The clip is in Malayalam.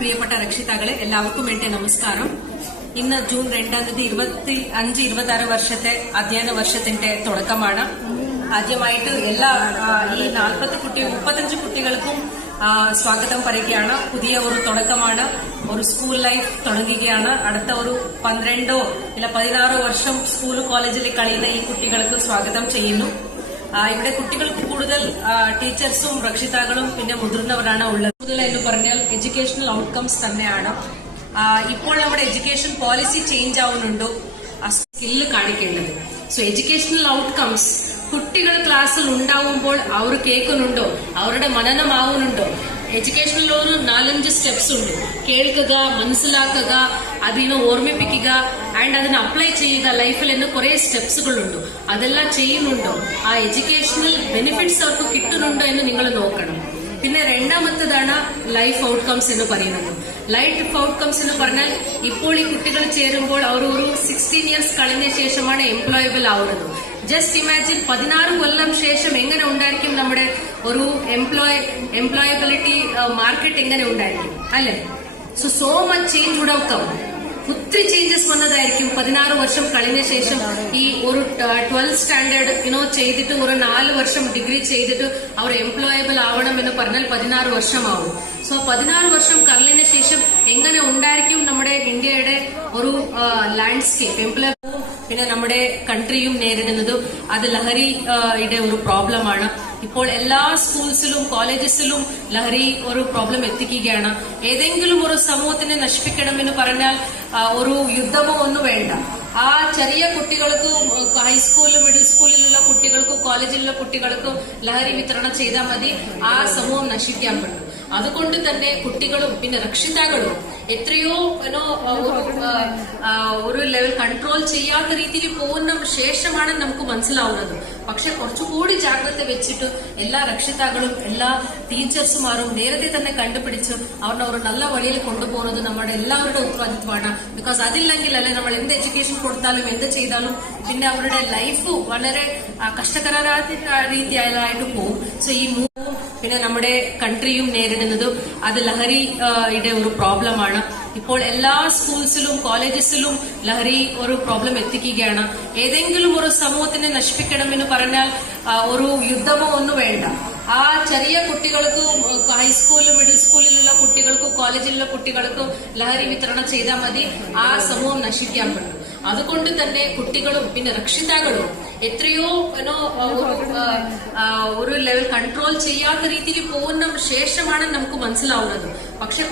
പ്രിയപ്പെട്ട രക്ഷിതാക്കളെ എല്ലാവർക്കും വേണ്ടി നമസ്കാരം. ഇന്ന് ജൂൺ 2 25-26 വർഷത്തെ അധ്യയന വർഷത്തിന്റെ തുടക്കമാണ്. ആദ്യമായിട്ട് എല്ലാ ഈ 35 കുട്ടികൾക്കും സ്വാഗതം പറയുകയാണ്. പുതിയ ഒരു തുടക്കമാണ്, ഒരു സ്കൂൾ ലൈഫ് തുടങ്ങുകയാണ്. അടുത്ത ഒരു 12 ഇല്ല 16 വർഷം സ്കൂൾ കോളേജിൽ കഴിയുന്ന ഈ കുട്ടികൾക്ക് സ്വാഗതം ചെയ്യുന്നു. ഇവിടെ കുട്ടികൾക്ക് കൂടുതൽ ടീച്ചേഴ്സും രക്ഷിതാക്കളും പിന്നെ മുതിർന്നവരാണ് ഉള്ളത്. കൂടുതൽ എന്ന് പറഞ്ഞാൽ എഡ്യൂക്കേഷണൽ ഔട്ട്കംസ് തന്നെയാണ്. ഇപ്പോൾ നമ്മുടെ എഡ്യൂക്കേഷൻ പോളിസി ചേഞ്ച് ആവുന്നുണ്ടോ, ആ സ്കില്ല് കാണിക്കേണ്ടത്. സോ എഡ്യൂക്കേഷണൽ ഔട്ട്കംസ് കുട്ടികൾ ക്ലാസ്സിൽ ഉണ്ടാവുമ്പോൾ അവർ കേൾക്കുന്നുണ്ടോ, അവരുടെ മനനമാവുന്നുണ്ടോ? എഡ്യൂക്കേഷനിൽ ഒരു 4-5 സ്റ്റെപ്സ് ഉണ്ട്. കേൾക്കുക, മനസ്സിലാക്കുക, അതിനെ ഓർമ്മിപ്പിക്കുക ആൻഡ് അതിനെ അപ്ലൈ ചെയ്യുക. ലൈഫിൽ എന്ന് കുറെ സ്റ്റെപ്സുകളുണ്ട്. അതെല്ലാം ചെയ്യുന്നുണ്ടോ? ആ എഡ്യൂക്കേഷണൽ ബെനിഫിറ്റ്സ് അവർക്ക് കിട്ടുന്നുണ്ടോ എന്ന് നിങ്ങൾ നോക്കണം. പിന്നെ രണ്ടാമത്തേതാണ് ലൈഫ് ഔട്ട്കംസ് എന്ന് പറയുന്നത്. ലൈഫ് ഔട്ട്കംസ് എന്ന് പറഞ്ഞാൽ ഇപ്പോൾ ഈ കുട്ടികൾ ചേരുമ്പോൾ അവർ ഒരു 16 ഇയേഴ്സ് കഴിഞ്ഞ ശേഷമാണ് എംപ്ലോയബിൾ ആവുന്നത്. ജസ്റ്റ് ഇമാജിൻ 16 കൊല്ലം ശേഷം എങ്ങനെ ഉണ്ടായിരിക്കും നമ്മുടെ ഒരു എംപ്ലോയബിലിറ്റി മാർക്കറ്റ് എങ്ങനെ ഉണ്ടായിരിക്കും അല്ലെ? So much change would have come. ഒത്തിരി ചേഞ്ചസ് വന്നതായിരിക്കും 16 വർഷം കഴിഞ്ഞ ശേഷം. ഈ ഒരു 12th സ്റ്റാൻഡേർഡ് ചെയ്തിട്ട് ഒരു 4 വർഷം ഡിഗ്രി ചെയ്തിട്ട് അവർ എംപ്ലോയബിൾ ആവണം എന്ന് പറഞ്ഞാൽ 16 വർഷമാവും. സോ 16 വർഷം കഴിഞ്ഞ ശേഷം എങ്ങനെ ഉണ്ടായിരിക്കും നമ്മുടെ ഇന്ത്യയുടെ ഒരു ലാൻഡ്സ്കേപ്പ്? എംപ്ലോയബിൾ പിന്നെ നമ്മുടെ കൺട്രിയും നേരിടുന്നത് അത് ലഹരിയുടെ ഒരു പ്രോബ്ലമാണ്. ഇപ്പോൾ എല്ലാ സ്കൂൾസിലും കോളേജസിലും ലഹരി ഒരു പ്രോബ്ലം എത്തിക്കുകയാണ്. ഏതെങ്കിലും ഒരു സമൂഹത്തിനെ നശിപ്പിക്കണമെന്ന് പറഞ്ഞാൽ ഒരു യുദ്ധമോ ഒന്നും വേണ്ട. ആ ചെറിയ കുട്ടികൾക്കും ഹൈസ്കൂളിലും മിഡിൽ സ്കൂളിലുള്ള കുട്ടികൾക്കും കോളേജിലുള്ള കുട്ടികൾക്കും ലഹരി വിതരണം ചെയ്താൽ മതി, ആ സമൂഹം നശിക്കാൻ പറ്റും. അതുകൊണ്ട് തന്നെ കുട്ടികളും പിന്നെ രക്ഷിതാക്കളും എത്രയോ ഒരു ലെവൽ കൺട്രോൾ ചെയ്യാത്ത രീതിയിൽ പോകുന്ന ശേഷമാണ് നമുക്ക് മനസ്സിലാവുന്നത്. പക്ഷെ കുറച്ചുകൂടി ജാഗ്രത വെച്ചിട്ട് എല്ലാ രക്ഷിതാക്കളും എല്ലാ ടീച്ചേഴ്സുമാരും നേരത്തെ തന്നെ കണ്ടുപിടിച്ച് അവരുടെ ഒരു നല്ല വഴിയിൽ കൊണ്ടുപോകുന്നത് നമ്മുടെ എല്ലാവരുടെ ഉത്തരവാദിത്വമാണ്. ബിക്കോസ് അതില്ലെങ്കിൽ അല്ലെ നമ്മൾ എന്ത് എഡ്യൂക്കേഷൻ കൊടുത്താലും എന്ത് ചെയ്താലും പിന്നെ അവരുടെ ലൈഫ് വളരെ കഷ്ടകരമായ രീതിയായിട്ട് പോകും. സോ ഈ പിന്നെ നമ്മുടെ കൺട്രിയും നേരിടുന്നത് അത് ലഹരിയുടെ ഒരു പ്രോബ്ലമാണ്. ഇപ്പോൾ എല്ലാ സ്കൂൾസിലും കോളേജസിലും ലഹരി ഒരു പ്രോബ്ലം എത്തിക്കുകയാണ്. ഏതെങ്കിലും ഒരു സമൂഹത്തിനെ നശിപ്പിക്കണമെന്ന് പറഞ്ഞാൽ ഒരു യുദ്ധമോ ഒന്നും വേണ്ട. ആ ചെറിയ കുട്ടികൾക്കും ഹൈസ്കൂളിലും മിഡിൽ സ്കൂളിലുള്ള കുട്ടികൾക്കും കോളേജിലുള്ള കുട്ടികൾക്കും ലഹരി വിതരണം ചെയ്താൽ മതി, ആ സമൂഹം നശിക്കാൻ പറ്റും. അതുകൊണ്ട് തന്നെ കുട്ടികളും പിന്നെ രക്ഷിതാക്കളും എത്രയോ ഒരു ലെവൽ കൺട്രോൾ ചെയ്യാത്ത രീതിയിൽ പോകുന്ന ശേഷമാണ് നമുക്ക് മനസ്സിലാവുന്നത്. പക്ഷെ